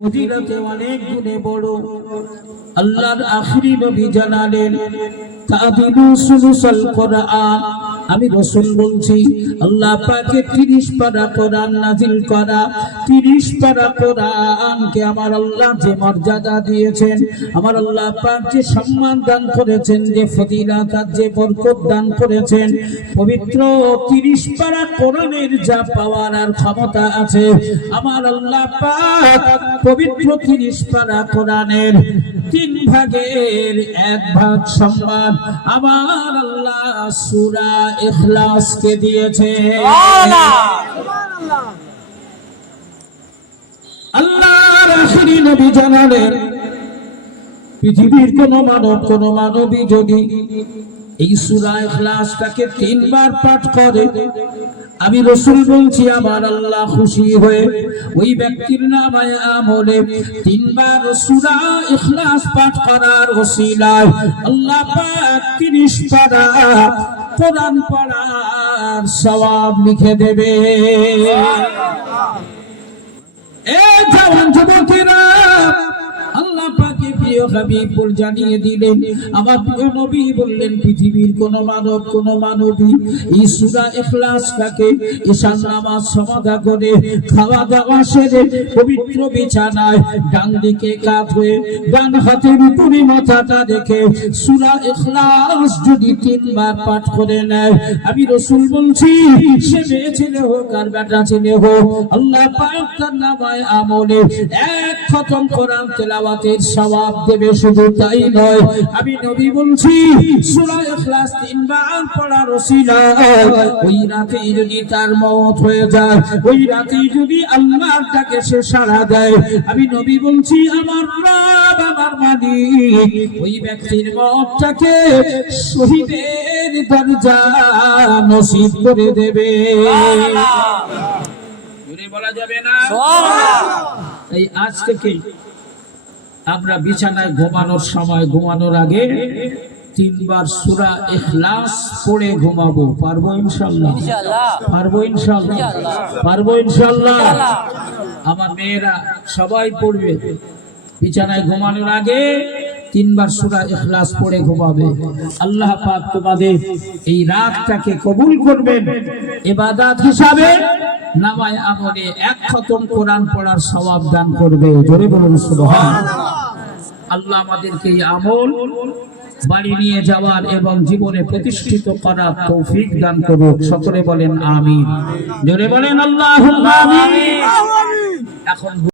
ফজিলতে অনেক গুণে বড়। আল্লাহর আখিরি নবী জানালেন তাবিলু সুলুসাল কোরআন। আমি রাসূল বলছি আল্লাহ পাকের 30 পারা কোরআন নাযিল করা, 30 পারা কোরআনকে আমার আল্লাহ যে মর্যাদা দিয়েছেন, আমার আল্লাহ পাক যে সম্মান দান করেছেন, যে ফজিলত আর যে বরকত দান করেছেন, পবিত্র 30 পারা কোরআনের যা পাওয়ার আর ক্ষমতা আছে, আমার আল্লাহ পাক পবিত্র 30 পারা কোরআনের 3 ভাগের 1 ভাগ সম্মান আমার আল্লাহ সূরা ইখলাসকে দিয়েছে। আল্লাহর আখিরি নবী জানালেন পৃথিবীর কোন মানবী যদি এই সূরা ইখলাসটাকে 3 বার পাঠ করে, আমি রাসূল বলছি আমার আল্লাহ খুশি হয়ে ওই ব্যক্তির নামায়ে আমলে 3 বার সূরা ইখলাস পাঠ করার ওসিলায় আল্লাহ পাক 30 পারা কোরআন পড়ার সওয়াব লিখে দেবে। এই জওয়ান যুবকেরা, আল্লাহ পাকের প্রিয় হাবিব জানিয়ে দিলেন, আমার প্রিয় নবী বললেন পৃথিবীর কোন মানবী এই সূরা ইখলাসটাকে ঈশান নামাজ সমাধা করে খাওয়া দাওয়া সেরে পবিত্র বিছানায় ডান দিকে কাত হয়ে ডান হাতের উপরে মাথাটা রেখে সূরা ইখলাস যদি 3 বার পাঠ করে নেয়, আমি রাসূল বলছি সে মেয়ে ছেলে হোক আর বেটা ছেলে হোক, আল্লাহ পাক তার নামায়ে আমলে 1 খতম কোরআন তেলাওয়াতের সওয়াব দেবে। শুধু তাই নয়, আমি নবী বলছি সূরা ইখলাস 3 বার পড়ার ওসিলায় ওই রাতে যদি তার মওত হয়ে যায়, ওই রাতে যদি আল্লাহর ডাকে সে সাড়া দেয়, আমি নবী বলছি আমার রব আমার মালিক ওই ব্যক্তির মওতটাকে শহীদের দরজা নসিব করে দেবে। জোরে বলা যাবে না সুবহানাল্লাহ। এই আজ থেকে আমরা বিছানায় ঘুমানোর সময়, ঘুমানোর আগে 3 বার সূরা ইখলাস পড়ে ঘুমাবো। পারবো ইনশাআল্লাহ? পারবো ইনশাআল্লাহ? পারবো ইনশাআল্লাহ? আমার মেয়েরা সবাই পড়বে, বিছানায় ঘুমানোর আগে 3 বার সূরা ইখলাস পড়ে ঘুমাবে। আল্লাহ পাক তোমাদের এই রাতটাকে কবুল করবেন, ইবাদত হিসাবে নামায়ে আমলে 1 খতম কোরআন পড়ার সওয়াব দান করবে। জোরে বলুন সুবহানাল্লাহ। আল্লাহ আমাদেরকে এই আমল বাড়ি নিয়ে যাওয়ার এবং জীবনে প্রতিষ্ঠিত করার তৌফিক দান করুক। সকলে বলেন আমিন। জোরে বলেন আল্লাহুম্মা আমিন। এখন